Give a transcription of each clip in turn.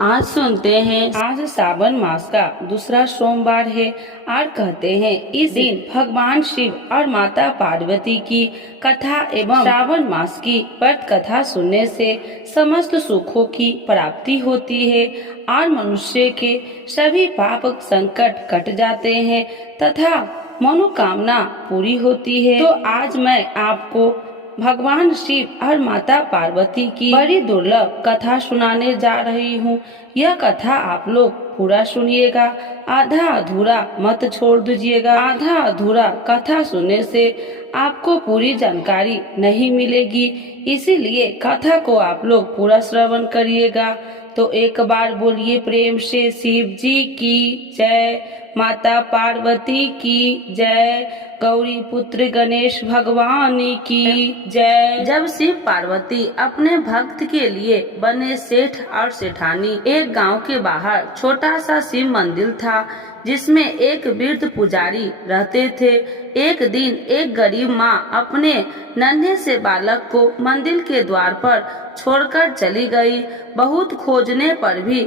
आज सुनते हैं, आज सावन मास का दूसरा सोमवार है और कहते हैं इस दिन भगवान शिव और माता पार्वती की कथा एवं श्रावण मास की व्रत कथा सुनने से समस्त सुखों की प्राप्ति होती है और मनुष्य के सभी पाप संकट कट जाते हैं तथा मनोकामना पूरी होती है। तो आज मैं आपको भगवान शिव और माता पार्वती की बड़ी दुर्लभ कथा सुनाने जा रही हूँ। यह कथा आप लोग पूरा सुनिएगा, आधा अधूरा मत छोड़ दीजिएगा। आधा अधूरा कथा सुनने से आपको पूरी जानकारी नहीं मिलेगी, इसीलिए कथा को आप लोग पूरा श्रवण करिएगा। तो एक बार बोलिए प्रेम से शिव जी की जय, माता पार्वती की जय, गौरी पुत्र गणेश भगवान की जय। जब शिव पार्वती अपने भक्त के लिए बने सेठ और सेठानी, एक गांव के बाहर छोटा सा शिव मंदिर था जिसमें एक वृद्ध पुजारी रहते थे। एक दिन एक गरीब माँ अपने नन्हे से बालक को मंदिर के द्वार पर छोड़कर चली गई। बहुत खोजने पर भी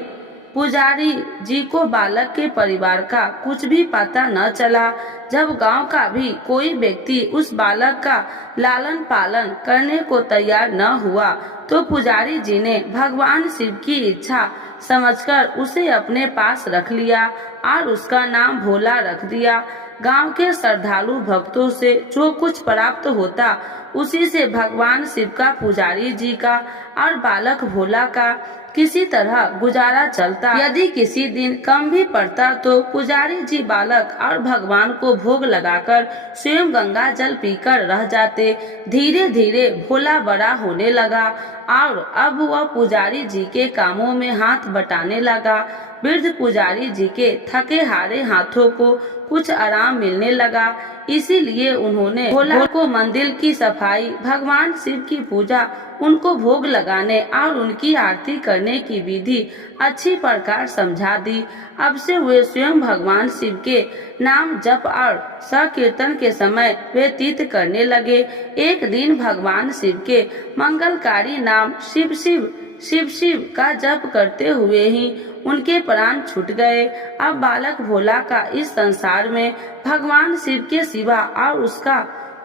पुजारी जी को बालक के परिवार का कुछ भी पता न चला। जब गांव का भी कोई व्यक्ति उस बालक का लालन पालन करने को तैयार न हुआ तो पुजारी जी ने भगवान शिव की इच्छा समझकर उसे अपने पास रख लिया और उसका नाम भोला रख दिया। गांव के श्रद्धालु भक्तों से जो कुछ प्राप्त होता उसी से भगवान शिव का, पुजारी जी का और बालक भोला का किसी तरह गुजारा चलता। यदि किसी दिन कम भी पड़ता तो पुजारी जी बालक और भगवान को भोग लगाकर स्वयं गंगा जल पीकर रह जाते। धीरे धीरे भोला बड़ा होने लगा और अब वह पुजारी जी के कामों में हाथ बटाने लगा। वृद्ध पुजारी जी के थके हारे हाथों को कुछ आराम मिलने लगा, इसीलिए उन्होंने भोला को मंदिर की सफाई, भगवान शिव की पूजा, उनको भोग लगाने और उनकी आरती करने की विधि अच्छी प्रकार समझा दी। अब से वे स्वयं भगवान शिव के नाम जप और संकीर्तन के समय व्यतीत करने लगे। एक दिन भगवान शिव के मंगलकारी नाम शिव शिव शिव शिव का जप करते हुए ही उनके प्राण छूट गए। अब बालक भोला का इस संसार में भगवान शिव के सिवा और उसका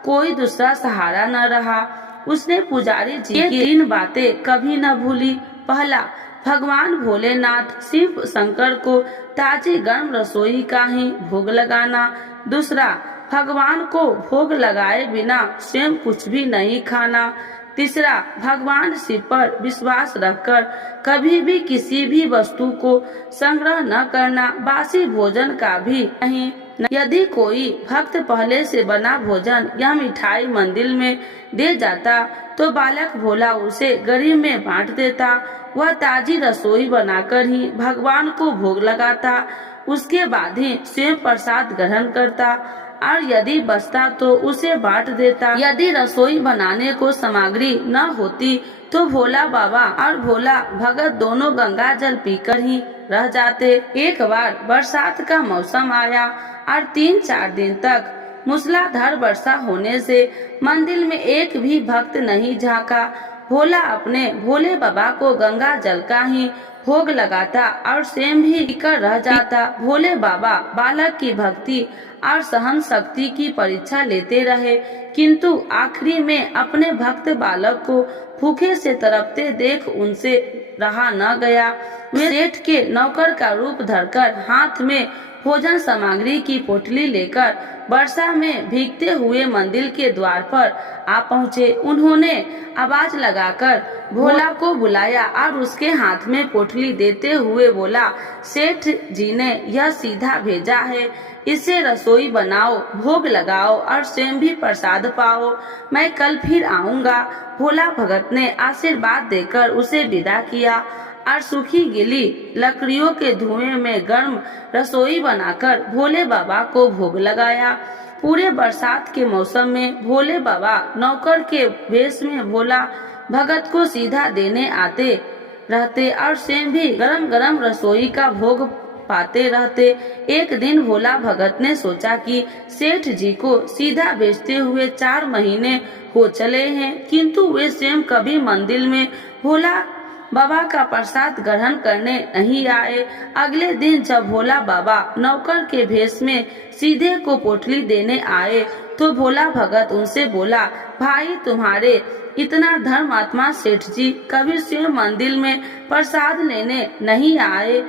कोई दूसरा सहारा न रहा। उसने पुजारी जी की 3 बातें कभी न भूली। पहला, भगवान भोलेनाथ शिव शंकर को ताजी गर्म रसोई का ही भोग लगाना। दूसरा, भगवान को भोग लगाए बिना स्वयं कुछ भी नहीं खाना। तीसरा, भगवान शिव पर विश्वास रखकर कभी भी किसी भी वस्तु को संग्रह न करना, बासी भोजन का भी नहीं। यदि कोई भक्त पहले से बना भोजन या मिठाई मंदिर में दे जाता तो बालक भोला उसे गरीब में बांट देता। वह ताजी रसोई बनाकर ही भगवान को भोग लगाता, उसके बाद ही स्वयं प्रसाद ग्रहण करता और यदि बचता तो उसे बांट देता। यदि रसोई बनाने को सामग्री न होती तो भोला बाबा और भोला भगत दोनों गंगा जल पीकर ही रह जाते। एक बार बरसात का मौसम आया और 3-4 दिन तक मूसलाधार वर्षा होने से मंदिर में एक भी भक्त नहीं झांका। भोला अपने भोले बाबा को गंगा जल का ही भोग लगाता और स्वयं भी पीकर रह जाता। भोले बाबा बालक की भक्ति और सहन शक्ति की परीक्षा लेते रहे, किंतु आखिरी में अपने भक्त बालक को भूखे से तड़पते देख उनसे रहा न गया। वे सेठ के नौकर का रूप धरकर हाथ में भोजन सामग्री की पोटली लेकर वर्षा में भीगते हुए मंदिर के द्वार पर आ पहुँचे। उन्होंने आवाज लगाकर भोला को बुलाया और उसके हाथ में पोटली देते हुए बोला, सेठ जी ने यह सीधा भेजा है, इससे रसोई बनाओ, भोग लगाओ और स्वयं भी प्रसाद पाओ। मैं कल फिर आऊँगा। भोला भगत ने आशीर्वाद देकर उसे विदा किया और सूखी गीली लकड़ियों के धुएं में गर्म रसोई बनाकर भोले बाबा को भोग लगाया। पूरे बरसात के मौसम में भोले बाबा नौकर के वेश में भोला भगत को सीधा देने आते रहते और स्वयं भी गरम गरम रसोई का भोग पाते रहते। एक दिन भोला भगत ने सोचा कि सेठ जी को सीधा भेजते हुए 4 महीने हो चले हैं, किंतु वे स्वयं कभी मंदिर में भोला बाबा का प्रसाद ग्रहण करने नहीं आए। अगले दिन जब भोला बाबा नौकर के भेष में सीधे को पोटली देने आए तो भोला भगत उनसे बोला, भाई तुम्हारे इतना धर्मात्मा सेठ जी कभी शिव मंदिर में प्रसाद लेने नहीं आए,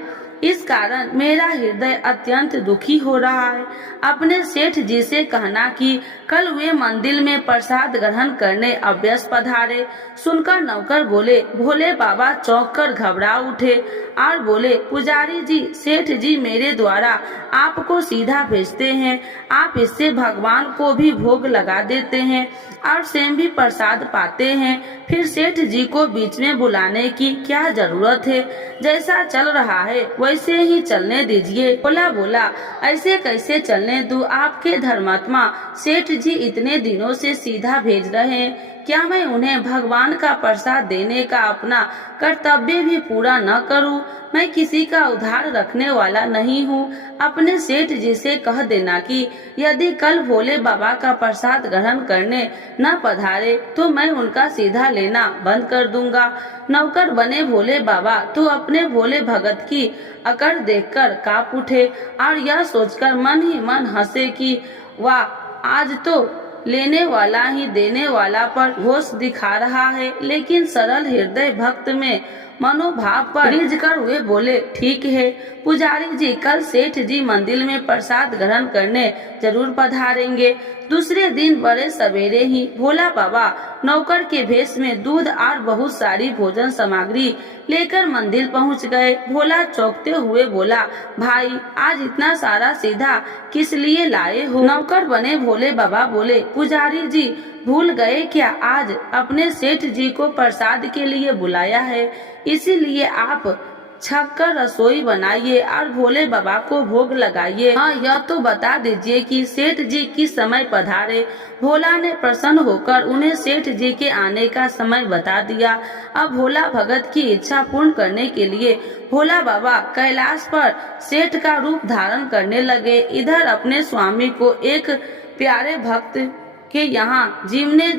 इस कारण मेरा हृदय अत्यंत दुखी हो रहा है। अपने सेठ जी से कहना कि कल वे मंदिर में प्रसाद ग्रहण करने अवश्य पधारे। सुनकर नौकर बोले, भोले बाबा चौंक कर घबरा उठे और बोले, पुजारी जी, सेठ जी मेरे द्वारा आपको सीधा भेजते हैं, आप इससे भगवान को भी भोग लगा देते हैं और स्वयं भी प्रसाद पाते हैं, फिर सेठ जी को बीच में बुलाने की क्या जरूरत है। जैसा चल रहा है वैसे ही चलने दीजिए। भोला बोला, ऐसे कैसे चलने दूं? आपके धर्मात्मा सेठ जी इतने दिनों से सीधा भेज रहे हैं, क्या मैं उन्हें भगवान का प्रसाद देने का अपना कर्तव्य भी पूरा न करूं? मैं किसी का उधार रखने वाला नहीं हूं। अपने सेठ जी से कह देना कि यदि कल भोले बाबा का प्रसाद ग्रहण करने न पधारे तो मैं उनका सीधा लेना बंद कर दूंगा। नौकर बने भोले बाबा तो अपने भोले भगत की अकड़ देखकर कांप उठे और यह सोचकर मन ही मन हंसे कि वाह, आज तो लेने वाला ही देने वाला पर घोष दिखा रहा है। लेकिन सरल हृदय भक्त में मनोभाव पर रिझ कर वे बोले, ठीक है पुजारी जी, कल सेठ जी मंदिर में प्रसाद ग्रहण करने जरूर पधारेंगे। दूसरे दिन बड़े सवेरे ही भोला बाबा नौकर के भेष में दूध और बहुत सारी भोजन सामग्री लेकर मंदिर पहुंच गए। भोला चौंकते हुए बोला, भाई आज इतना सारा सीधा किस लिए लाए हो? नौकर बने भोले बाबा बोले, पुजारी जी भूल गए क्या, आज अपने सेठ जी को प्रसाद के लिए बुलाया है, इसीलिए आप छक कर रसोई बनाइए और भोले बाबा को भोग लगाइए। हाँ, यह तो बता दीजिए कि सेठ जी किस समय पधारे। भोला ने प्रसन्न होकर उन्हें सेठ जी के आने का समय बता दिया। अब भोला भगत की इच्छा पूर्ण करने के लिए भोला बाबा कैलाश पर सेठ का रूप धारण करने लगे। इधर अपने स्वामी को एक प्यारे भक्त के यहाँ जीवने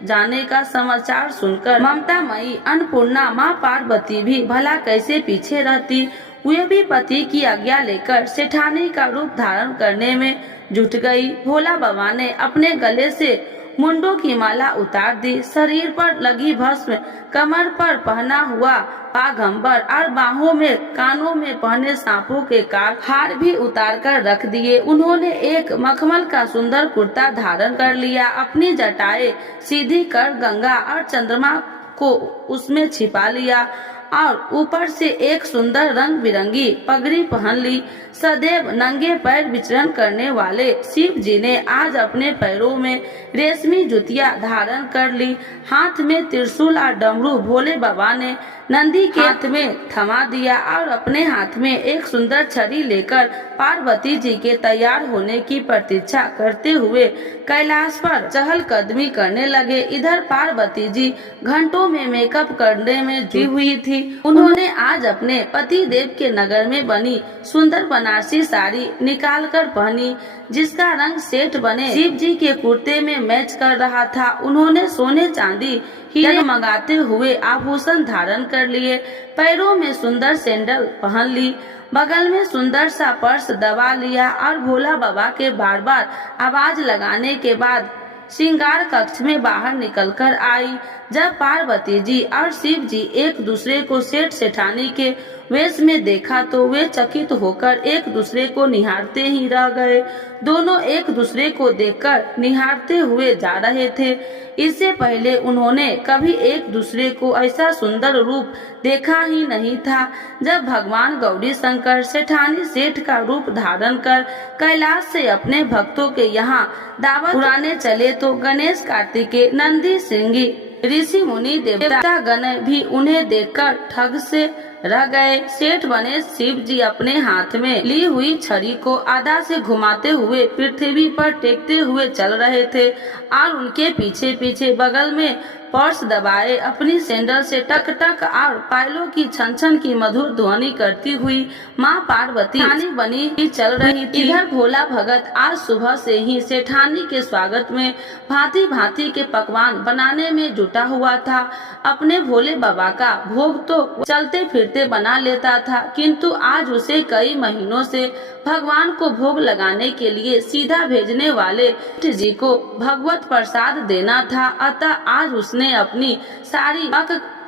जाने का समाचार सुनकर ममता मई अन्नपूर्णा माँ पार्वती भी भला कैसे पीछे रहती। वे भी पति की आज्ञा लेकर सेठानी का रूप धारण करने में जुट गई। भोला बाबा ने अपने गले से मुंडों की माला उतार दी, शरीर पर लगी भस्म, कमर पर पहना हुआ पागंबर और बाहों में कानों में पहने सांपों के हार भी उतार कर रख दिए। उन्होंने एक मखमल का सुंदर कुर्ता धारण कर लिया, अपनी जटाएं सीधी कर गंगा और चंद्रमा को उसमें छिपा लिया और ऊपर से एक सुंदर रंग बिरंगी पगड़ी पहन ली। सदैव नंगे पैर विचरण करने वाले शिव जी ने आज अपने पैरों में रेशमी जुतियां धारण कर ली। हाथ में त्रिशूल और डमरू भोले बाबा ने नंदी के हाथ में थमा दिया और अपने हाथ में एक सुंदर छड़ी लेकर पार्वती जी के तैयार होने की प्रतीक्षा करते हुए कैलाश पर चहलकदमी करने लगे। इधर पार्वती जी घंटों में मेकअप करने में जुटी हुई थी। उन्होंने आज अपने पति देव के नगर में बनी सुंदर बनारसी साड़ी निकाल कर पहनी, जिसका रंग सेठ बने शिव जी के कुर्ते में मैच कर रहा था। उन्होंने सोने चांदी हीरे मंगाते हुए आभूषण धारण कर लिए, पैरों में सुंदर सैंडल पहन ली, बगल में सुंदर सा पर्स दबा लिया और भोला बाबा के बार बार आवाज लगाने के बाद श्रृंगार कक्ष में बाहर निकलकर आई। जब पार्वती जी और शिव जी एक दूसरे को सेठ सेठानी के वेश में देखा तो वे चकित होकर एक दूसरे को निहारते ही रह गए। दोनों एक दूसरे को देखकर निहारते हुए जा रहे थे। इससे पहले उन्होंने कभी एक दूसरे को ऐसा सुंदर रूप देखा ही नहीं था। जब भगवान गौरी शंकर सेठानी सेठ का रूप धारण कर कैलाश से अपने भक्तों के यहाँ दावत उड़ाने चले तो गणेश, कार्तिकेय, नंदी, श्रृंगी, ऋषि मुनि देवता गण भी उन्हें देखकर ठग से रह गए। सेठ बने शिव जी अपने हाथ में ली हुई छड़ी को आधा से घुमाते हुए पृथ्वी पर टेकते हुए चल रहे थे और उनके पीछे पीछे बगल में पर्स दबाए, अपनी सैंडल से टक टक और पायलों की छन छन की मधुर ध्वनि करती हुई माँ पार्वती सेठानी बनी चल रही थी। इधर भोला भगत आज सुबह से ही सेठानी के स्वागत में भांति भांति के पकवान बनाने में जुटा हुआ था। अपने भोले बाबा का भोग तो चलते फिरते बना लेता था, किंतु आज उसे कई महीनों से भगवान को भोग लगाने के लिए सीधा भेजने वाले सेठ जी को भगवत प्रसाद देना था। अतः आज उसने अपनी सारी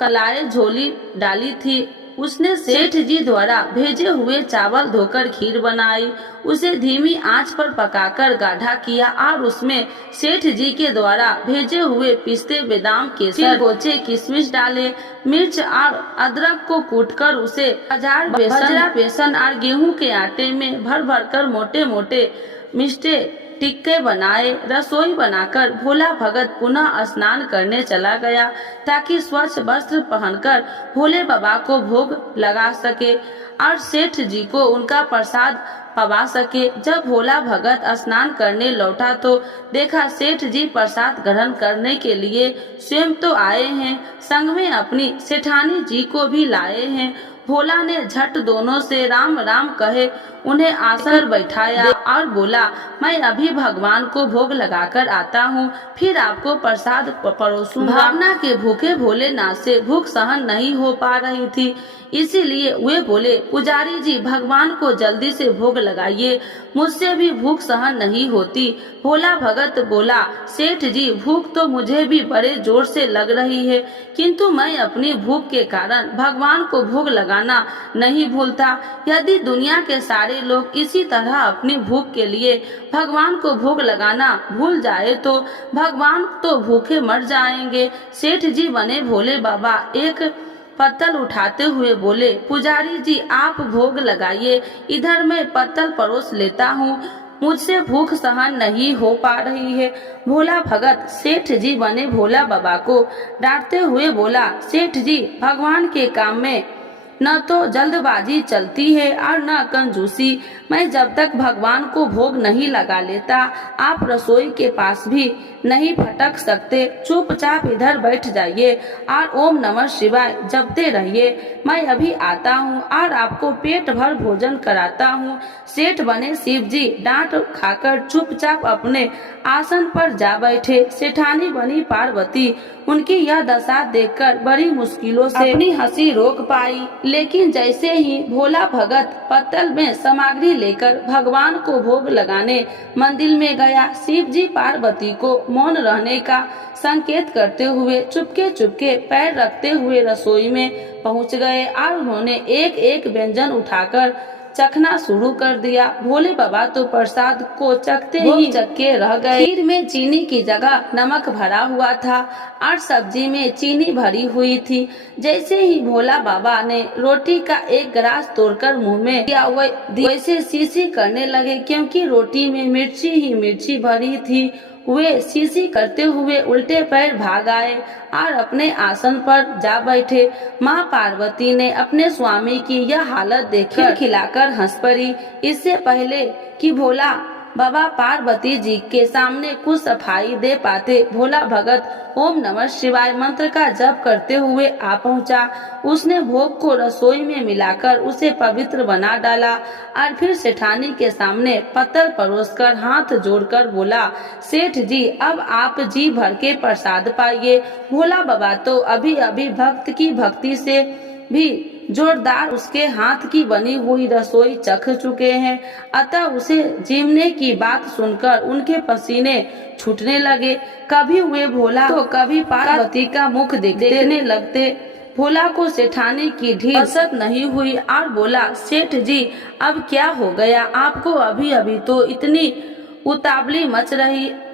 कलाए झोली डाली थी। उसने सेठ जी द्वारा भेजे हुए चावल धोकर खीर बनाई, उसे धीमी आंच पर पकाकर गाढ़ा किया और उसमें सेठ जी के द्वारा भेजे हुए पिस्ते, बादाम, केसर, गोचे, किशमिश डाले। मिर्च और अदरक को कूटकर उसे बजरा, बेसन और गेहूं के आटे में भर भर कर मोटे मोटे मिष्टे टिक्के बनाए। रसोई बनाकर भोला भगत पुनः स्नान करने चला गया ताकि स्वच्छ वस्त्र पहनकर भोले बाबा को भोग लगा सके और सेठ जी को उनका प्रसाद पवा सके। जब भोला भगत स्नान करने लौटा तो देखा सेठ जी प्रसाद ग्रहण करने के लिए स्वयं तो आए हैं, संग में अपनी सेठानी जी को भी लाए हैं। भोला ने झट दोनों से राम राम कहे उन्हें आसन पर बैठाया और बोला, मैं अभी भगवान को भोग लगाकर आता हूँ, फिर आपको प्रसाद परोसूंगा। भावना के भूखे भोलेनाथ से भूख सहन नहीं हो पा रही थी, इसीलिए वे बोले, पुजारी जी भगवान को जल्दी से भोग लगाइए, मुझसे भी भूख सहन नहीं होती। भोला भगत बोला, सेठ जी भूख तो मुझे भी बड़े जोर से लग रही है, किंतु मैं अपनी भूख के कारण भगवान को भोग लगाना नहीं भूलता। यदि दुनिया के सारे लोग इसी तरह अपनी भूख के लिए भगवान को भोग लगाना भूल जाए तो भगवान तो भूखे मर जाएंगे। सेठ जी बने भोले बाबा एक पत्तल उठाते हुए बोले, पुजारी जी आप भोग लगाइए, इधर मैं पत्तल परोस लेता हूँ, मुझसे भूख सहन नहीं हो पा रही है। भोला भगत सेठ जी बने भोला बाबा को डांटते हुए बोला, सेठ जी भगवान के काम में न तो जल्दबाजी चलती है और न कंजूसी। मैं जब तक भगवान को भोग नहीं लगा लेता आप रसोई के पास भी नहीं फटक सकते। चुपचाप इधर बैठ जाइए और ओम नमः शिवाय जपते रहिए। मैं अभी आता हूँ और आपको पेट भर भोजन कराता हूँ। सेठ बने शिव जी डांट खाकर चुपचाप अपने आसन पर जा बैठे। सेठानी बनी पार्वती उनकी यह दशा देखकर बड़ी मुश्किलों से अपनी हंसी रोक पाई, लेकिन जैसे ही भोला भगत पत्तल में सामग्री लेकर भगवान को भोग लगाने मंदिर में गया, शिव जी पार्वती को मौन रहने का संकेत करते हुए चुपके चुपके पैर रखते हुए रसोई में पहुंच गए और उन्होंने एक एक व्यंजन उठाकर चखना शुरू कर दिया। भोले बाबा तो प्रसाद को चखते ही चक्के रह गए। खीर में चीनी की जगह नमक भरा हुआ था और सब्जी में चीनी भरी हुई थी। जैसे ही भोला बाबा ने रोटी का एक गिलास तोड़कर मुंह में दिया वैसे शीशी करने लगे, क्योंकि रोटी में मिर्ची ही मिर्ची भरी थी। वे शीशी करते हुए उल्टे पैर भाग आए और अपने आसन पर जा बैठे। माँ पार्वती ने अपने स्वामी की यह हालत देखकर खिलखिलाकर हंस पड़ी। इससे पहले कि भोला बाबा पार्वती जी के सामने कुछ सफाई दे पाते, भोला भगत ओम नमः शिवाय मंत्र का जप करते हुए आ पहुंचा। उसने भोग को रसोई में मिलाकर उसे पवित्र बना डाला और फिर सेठानी के सामने पत्तल परोसकर हाथ जोड़कर बोला, सेठ जी अब आप जी भर के प्रसाद पाइए। भोला बाबा तो अभी अभी भक्त की भक्ति से भी जोरदार उसके हाथ की बनी हुई रसोई चख चुके हैं, अतः उसे जीमने की बात सुनकर उनके पसीने छूटने लगे। कभी वे भोला तो कभी पार्वती का मुख देखने लगते। भोला को सेठानी की ढील असर नहीं हुई और बोला, सेठ जी अब क्या हो गया आपको? अभी अभी तो इतनी उतावली मच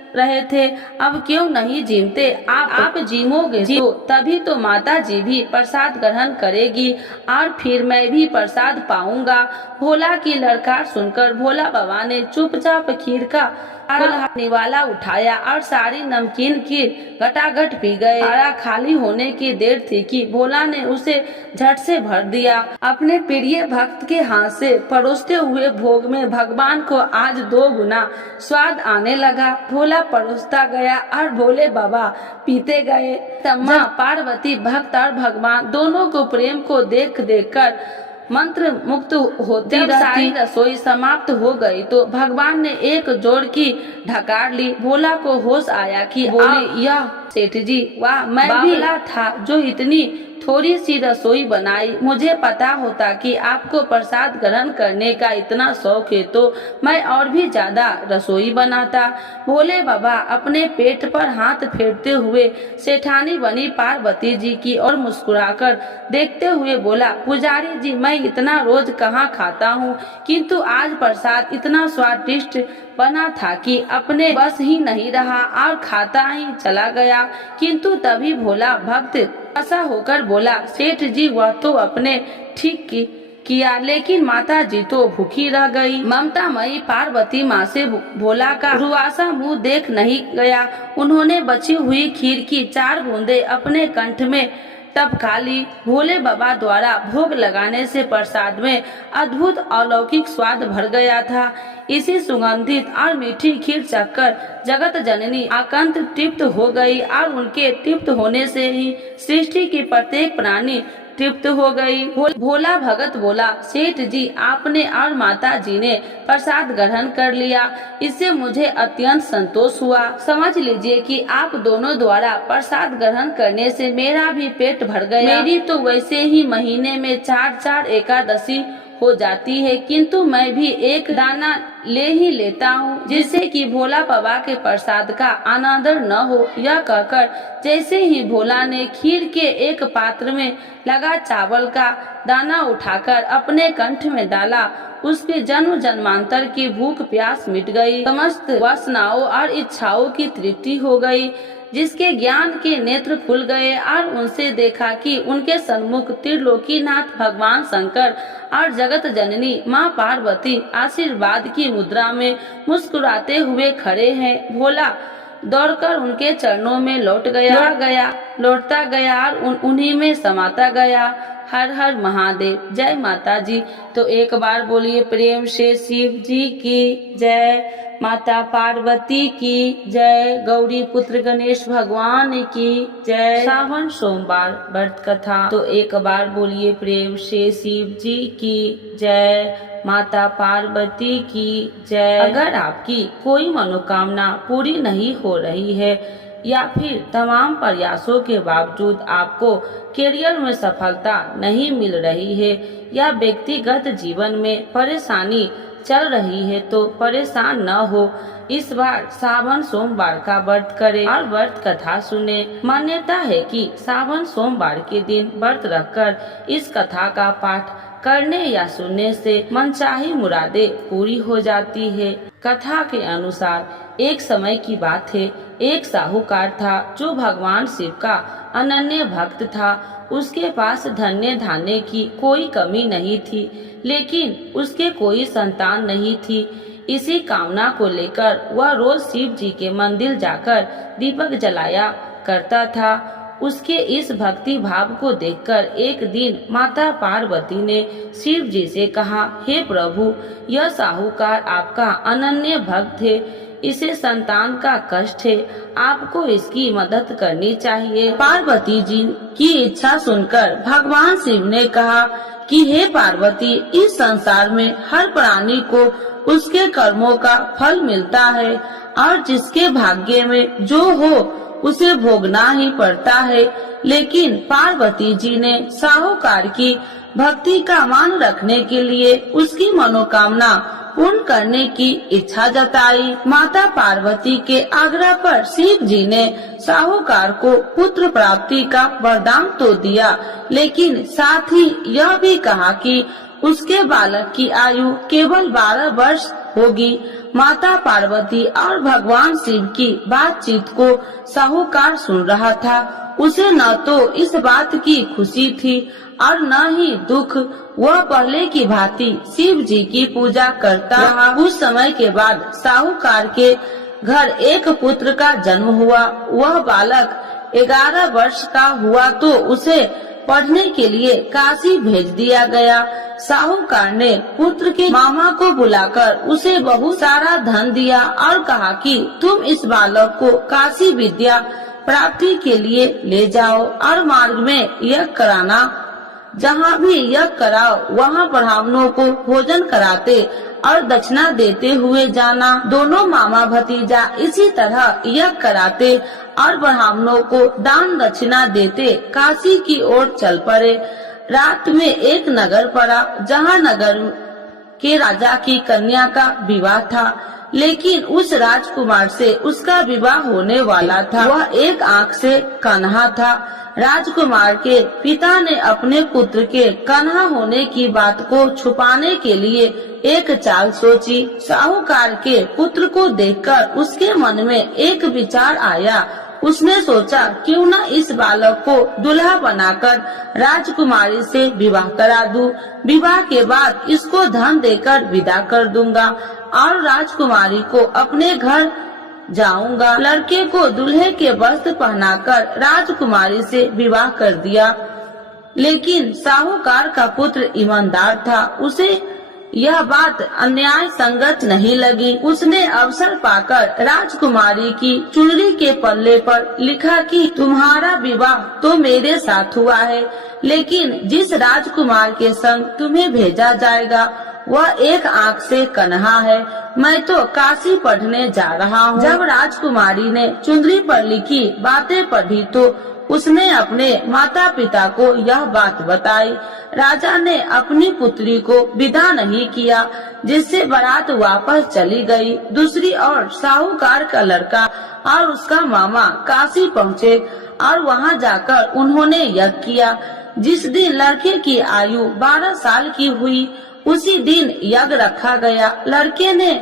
रहे थे, अब क्यों नहीं जीमते? आप जीमोगे तो तभी तो माता जी भी प्रसाद ग्रहण करेगी और फिर मैं भी प्रसाद पाऊंगा। भोला की लड़कार सुनकर भोला बाबा ने चुपचाप खीर का निवाला उठाया और सारी नमकीन खीर घटाघट पी गए। आरा खाली होने की देर थी कि भोला ने उसे झट से भर दिया। अपने प्रिय भक्त के हाथ से परोसते हुए भोग में भगवान को आज 2 गुना स्वाद आने लगा। भोला परोसता गया और भोले बाबा पीते गए। माँ पार्वती भक्त और भगवान दोनों को प्रेम को देख देख कर मंत्र मुक्त होती रहती। सारी रसोई समाप्त हो गई तो भगवान ने एक जोड़ की ढकार ली। भोला को होश आया कि बोले, यह सेठ जी, वाह, मैं बावला था जो इतनी थोड़ी सी रसोई बनाई। मुझे पता होता कि आपको प्रसाद ग्रहण करने का इतना शौक है तो मैं और भी ज्यादा रसोई बनाता। भोले बाबा अपने पेट पर हाथ फेरते हुए सेठानी बनी पार्वती जी की ओर मुस्कुराकर देखते हुए बोला, पुजारी जी, मैं इतना रोज कहाँ खाता हूँ, किंतु आज प्रसाद इतना स्वादिष्ट बना था कि अपने बस ही नहीं रहा और खाता ही चला गया। किंतु तभी भोला भक्त ऐसा होकर बोला, सेठ जी, वह तो अपने ठीक किया, लेकिन माता जी तो भूखी रह गई। ममता मई पार्वती माँ से भोला का रुआसा मुंह देख नहीं गया। उन्होंने बची हुई खीर की 4 बूंदे अपने कंठ में टपका ली। भोले बाबा द्वारा भोग लगाने से प्रसाद में अद्भुत अलौकिक स्वाद भर गया था। इसी सुगंधित और मीठी खीर चखकर जगत जननी आकंत तृप्त हो गई और उनके तृप्त होने से ही सृष्टि की प्रत्येक प्राणी तृप्त हो गई। भोला भगत बोला, सेठ जी, आपने और माता जी ने प्रसाद ग्रहण कर लिया, इससे मुझे अत्यंत संतोष हुआ। समझ लीजिए कि आप दोनों द्वारा प्रसाद ग्रहण करने से मेरा भी पेट भर गया। मेरी तो वैसे ही महीने में 4-4 एकादशी हो जाती है, किंतु मैं भी एक दाना ले ही लेता हूँ, जिससे कि भोला बाबा के प्रसाद का अनादर न हो। यह कहकर जैसे ही भोला ने खीर के एक पात्र में लगा चावल का दाना उठाकर अपने कंठ में डाला, उसके जन्म जन्मांतर की भूख प्यास मिट गई। समस्त वासनाओं और इच्छाओं की तृप्ति हो गई। जिसके ज्ञान के नेत्र खुल गए और उनसे देखा कि उनके सन्मुख त्रिलोकीनाथ भगवान शंकर और जगत जननी माँ पार्वती आशीर्वाद की मुद्रा में मुस्कुराते हुए खड़े हैं। भोला दौड़कर उनके चरणों में लौटता गया और उन्हीं में समाता गया। हर हर महादेव, जय माता जी। तो एक बार बोलिए प्रेम से शिव जी की जय, माता पार्वती की जय, गौरी पुत्र गणेश भगवान की जय। सावन सोमवार व्रत कथा। तो एक बार बोलिए प्रेम से शिव जी की जय, माता पार्वती की जय। अगर आपकी कोई मनोकामना पूरी नहीं हो रही है या फिर तमाम प्रयासों के बावजूद आपको करियर में सफलता नहीं मिल रही है या व्यक्तिगत जीवन में परेशानी चल रही है तो परेशान न हो। इस बार सावन सोमवार का व्रत करें और व्रत कथा सुने। मान्यता है कि सावन सोमवार के दिन व्रत रखकर इस कथा का पाठ करने या सुनने से मनचाही मुरादें पूरी हो जाती है। कथा के अनुसार एक समय की बात है, एक साहूकार था जो भगवान शिव का अनन्य भक्त था। उसके पास धन्य धान्य की कोई कमी नहीं थी, लेकिन उसके कोई संतान नहीं थी। इसी कामना को लेकर वह रोज शिव जी के मंदिर जाकर दीपक जलाया करता था। उसके इस भक्ति भाव को देखकर एक दिन माता पार्वती ने शिव जी से कहा, हे प्रभु, यह साहूकार आपका अनन्य भक्त है, इसे संतान का कष्ट है, आपको इसकी मदद करनी चाहिए। पार्वती जी की इच्छा सुनकर भगवान शिव ने कहा कि हे पार्वती, इस संसार में हर प्राणी को उसके कर्मों का फल मिलता है और जिसके भाग्य में जो हो उसे भोगना ही पड़ता है। लेकिन पार्वती जी ने साहूकार की भक्ति का मान रखने के लिए उसकी मनोकामना पूर्ण करने की इच्छा जताई। माता पार्वती के आग्रह पर शिव जी ने साहूकार को पुत्र प्राप्ति का वरदान तो दिया, लेकिन साथ ही यह भी कहा कि उसके बालक की आयु केवल 12 वर्ष होगी। माता पार्वती और भगवान शिव की बातचीत को साहूकार सुन रहा था। उसे न तो इस बात की खुशी थी और न ही दुख। वह पहले की भांति शिव जी की पूजा करता रहा। कुछ समय के बाद साहूकार के घर एक पुत्र का जन्म हुआ। वह बालक 11 वर्ष का हुआ तो उसे पढ़ने के लिए काशी भेज दिया गया। साहूकार ने पुत्र के मामा को बुलाकर उसे बहुत सारा धन दिया और कहा कि तुम इस बालक को काशी विद्या प्राप्ति के लिए ले जाओ और मार्ग में यज्ञ कराना। जहाँ भी यज्ञ कराओ वहाँ ब्राह्मणों को भोजन कराते और दक्षिणा देते हुए जाना। दोनों मामा भतीजा इसी तरह यज्ञ कराते और ब्राह्मणों को दान दक्षिणा देते काशी की ओर चल पड़े। रात में एक नगर पड़ा जहाँ नगर के राजा की कन्या का विवाह था, लेकिन उस राजकुमार से उसका विवाह होने वाला था। वह एक आँख से कन्हा था। राजकुमार के पिता ने अपने पुत्र के कन्हा होने की बात को छुपाने के लिए एक चाल सोची। साहूकार के पुत्र को देखकर उसके मन में एक विचार आया। उसने सोचा क्यों न इस बालक को दुल्हा बनाकर राजकुमारी से विवाह करा दूं। विवाह के बाद इसको धन देकर विदा कर दूंगा और राजकुमारी को अपने घर जाऊंगा। लड़के को दूल्हे के वस्त्र पहनाकर राजकुमारी से विवाह कर दिया। लेकिन साहूकार का पुत्र ईमानदार था। उसे यह बात अन्याय संगत नहीं लगी। उसने अवसर पाकर राजकुमारी की चुनरी के पल्ले पर लिखा कि तुम्हारा विवाह तो मेरे साथ हुआ है, लेकिन जिस राजकुमार के संग तुम्हें भेजा जाएगा वह एक आँख से कन्हा है। मैं तो काशी पढ़ने जा रहा हूँ। जब राजकुमारी ने चुनरी पर लिखी बातें पढ़ी तो उसने अपने माता पिता को यह बात बताई। राजा ने अपनी पुत्री को विदा नहीं किया, जिससे बारात वापस चली गई। दूसरी ओर साहूकार का लड़का और उसका मामा काशी पहुँचे और वहाँ जाकर उन्होंने यज्ञ किया। जिस दिन लड़के की आयु 12 साल की हुई उसी दिन यज्ञ रखा गया। लड़के ने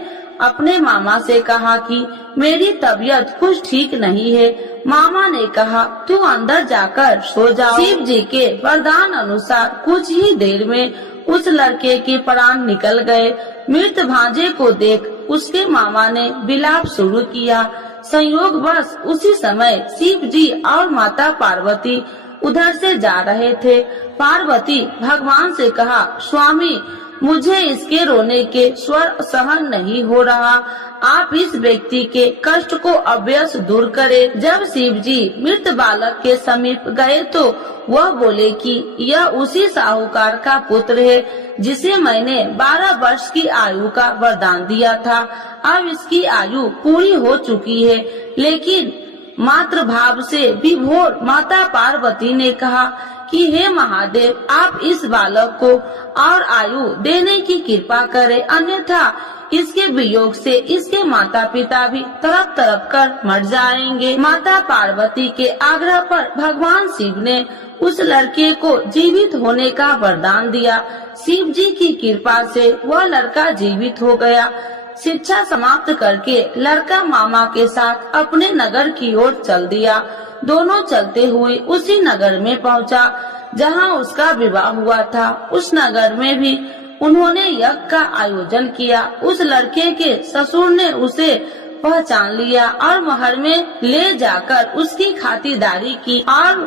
अपने मामा से कहा कि मेरी तबीयत कुछ ठीक नहीं है। मामा ने कहा तू अंदर जाकर सो जाओ। शिव जी के वरदान अनुसार कुछ ही देर में उस लड़के के प्राण निकल गए। मृत भांजे को देख उसके मामा ने विलाप शुरू किया। संयोगवश उसी समय शिव जी और माता पार्वती उधर से जा रहे थे। पार्वती भगवान से कहा स्वामी मुझे इसके रोने के स्वर सहन नहीं हो रहा, आप इस व्यक्ति के कष्ट को अवश्य दूर करें। जब शिव जी मृत बालक के समीप गए तो वह बोले कि यह उसी साहूकार का पुत्र है जिसे मैंने 12 वर्ष की आयु का वरदान दिया था। अब इसकी आयु पूरी हो चुकी है। लेकिन मातृ भाव से विभोर माता पार्वती ने कहा कि हे महादेव आप इस बालक को और आयु देने की कृपा करें, अन्यथा इसके वियोग से इसके माता पिता भी तड़प तड़प कर मर जाएंगे। माता पार्वती के आग्रह पर भगवान शिव ने उस लड़के को जीवित होने का वरदान दिया। शिव जी की कृपा से वह लड़का जीवित हो गया। शिक्षा समाप्त करके लड़का मामा के साथ अपने नगर की ओर चल दिया। दोनों चलते हुए उसी नगर में पहुंचा जहां उसका विवाह हुआ था। उस नगर में भी उन्होंने यज्ञ का आयोजन किया। उस लड़के के ससुर ने उसे पहचान लिया और महल में ले जाकर उसकी खातिरदारी की और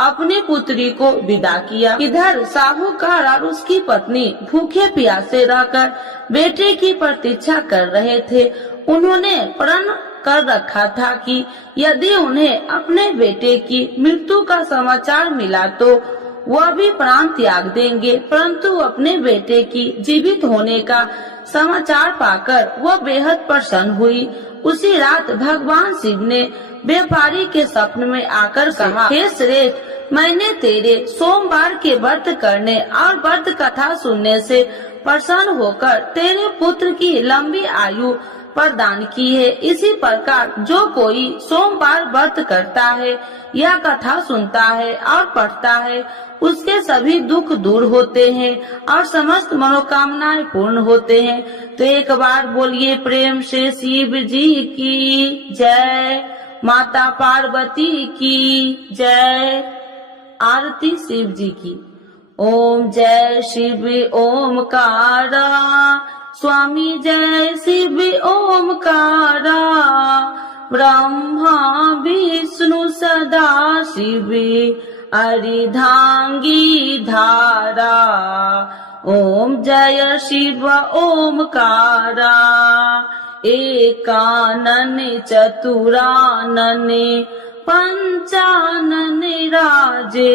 अपनी पुत्री को विदा किया। इधर साहूकार और उसकी पत्नी भूखे प्यासे रहकर बेटे की प्रतीक्षा कर रहे थे। उन्होंने प्रण कर रखा था कि यदि उन्हें अपने बेटे की मृत्यु का समाचार मिला तो वह भी प्राण त्याग देंगे, परंतु अपने बेटे की जीवित होने का समाचार पाकर वह बेहद प्रसन्न हुई। उसी रात भगवान शिव ने व्यापारी के स्वप्न में आकर कहा, हे श्रेष्ठ, मैंने तेरे सोमवार के व्रत करने और व्रत कथा सुनने से प्रसन्न होकर तेरे पुत्र की लंबी आयु प्रदान की है। इसी प्रकार जो कोई सोमवार व्रत करता है या कथा सुनता है और पढ़ता है उसके सभी दुख दूर होते हैं और समस्त मनोकामनाएं पूर्ण होते हैं। तो एक बार बोलिए प्रेम से शिव जी की जय, माता पार्वती की जय। आरती शिव जी की। ओम जय शिव ओमकारा, स्वामी जय शिव ओमकारा, ब्रह्मा विष्णु सदा शिव अर्धांगी धारा। ओम जय शिव ओमकारा। एकानन चतुरानन पंचानन राजे।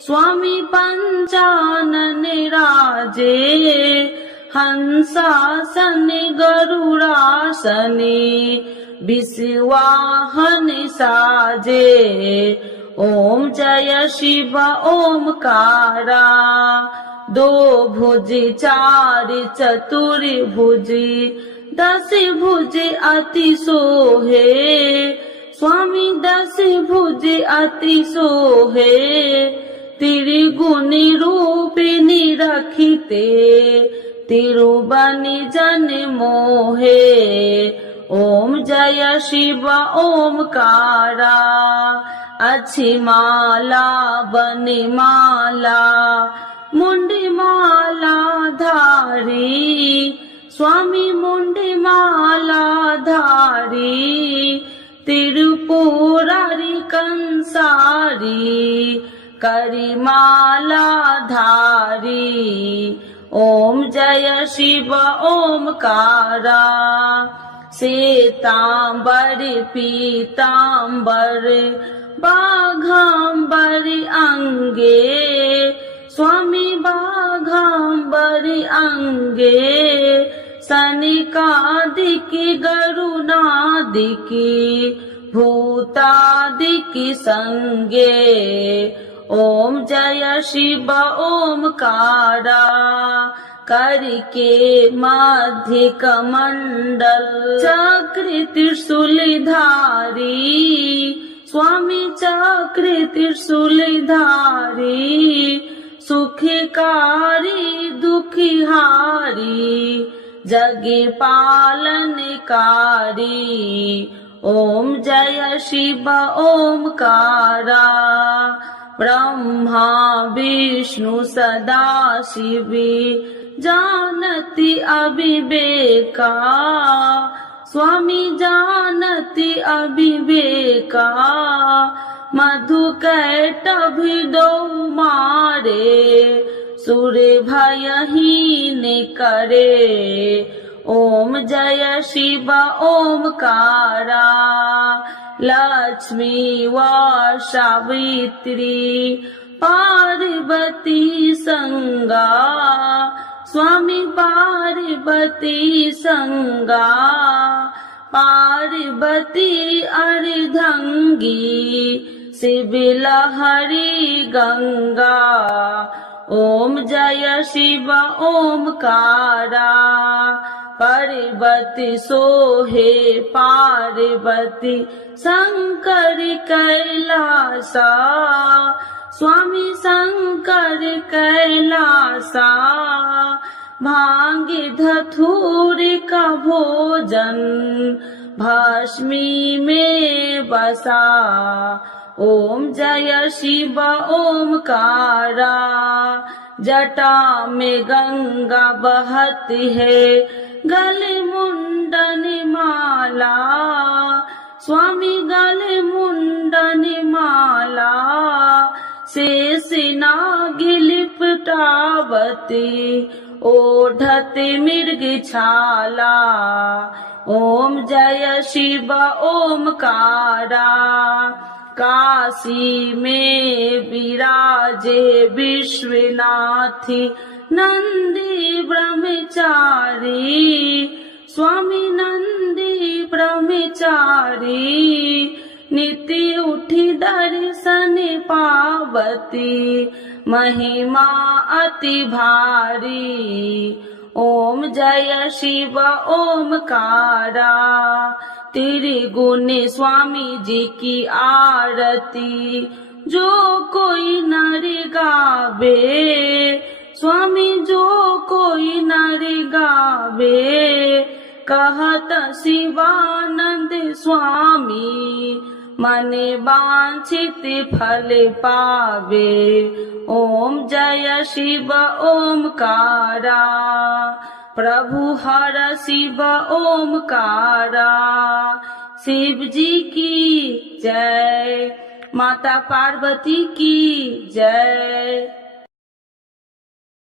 स्वामी पंचानन राजे। हंसासन गरुड़ासन विश्वाहन साजे। ओम जय शिव ओमकारा। दो भुज चार चतुर्भुज 10 भुज अति सोहे। स्वामी 10 भुज अति सोहे। त्रिगुणी रूपिणी रखिते तिरुबनि जन मोहे। ओम जय शिव ओमकारा। अच्छी माला बनि माला मुंडी माला धारी। स्वामी मुंडी माला धारी। तिरुपुरारी कंसारी करी माला धारी। ओम जय शिव ओमकारा। श्वेतांबर पीतांबर बाघांबर अंगे। स्वामी बाघांबर अंगे। सनिकादिक गरुनादिक भूतादिक संगे। ओम जय शिव ओमकारा। करके मध्य कमंडल चक्र त्रिशूलधारी। स्वामी चक्र त्रिशूलधारी। सुखकारी दुखिहारी जग पालनकारी। ओम जय शिव ओमकारा। ब्रह्मा विष्णु सदा शिव जानति अविवेका। स्वामी जानति अविवेका। मधु कैटभि दो मारे सुर भयहीन करे। ओम जय शिव ओमकारा। लक्ष्मी व सावित्री पार्वती संगा। स्वामी पार्वती संगा। पार्वती अर्धंगी शिव लहरी गंगा। ओम जय शिव ओमकारा। पार्वती सोहे पार्वती शंकर कैलासा। स्वामी शंकर कैलासा। भांग धतूर का भोजन भस्मी में बसा। ओम जय शिव ओमकारा। जटा में गंगा बहती है गले मुंडन माला। स्वामी गले मुंडन माला। शेष नाग लिपटावती ओढ़त मिर्ग छाला। ओम जय शिव ओमकारा। काशी में विराजे विश्वनाथ नंदी ब्रह्मचारी। स्वामी नंदी ब्रह्मचारी। नित्य उठी दर्शन पावती महिमा अति भारी। ओम जय शिव ओमकारा। त्रिगुण स्वामी जी की आरती जो कोई नर गावे। स्वामी जो कोई नर गावे। कहत शिवानंद स्वामी मन वांछित फल पावे। ओम जय शिव ओमकारा। प्रभु हर शिव ओमकारा। शिव जी की जय। माता पार्वती की जय।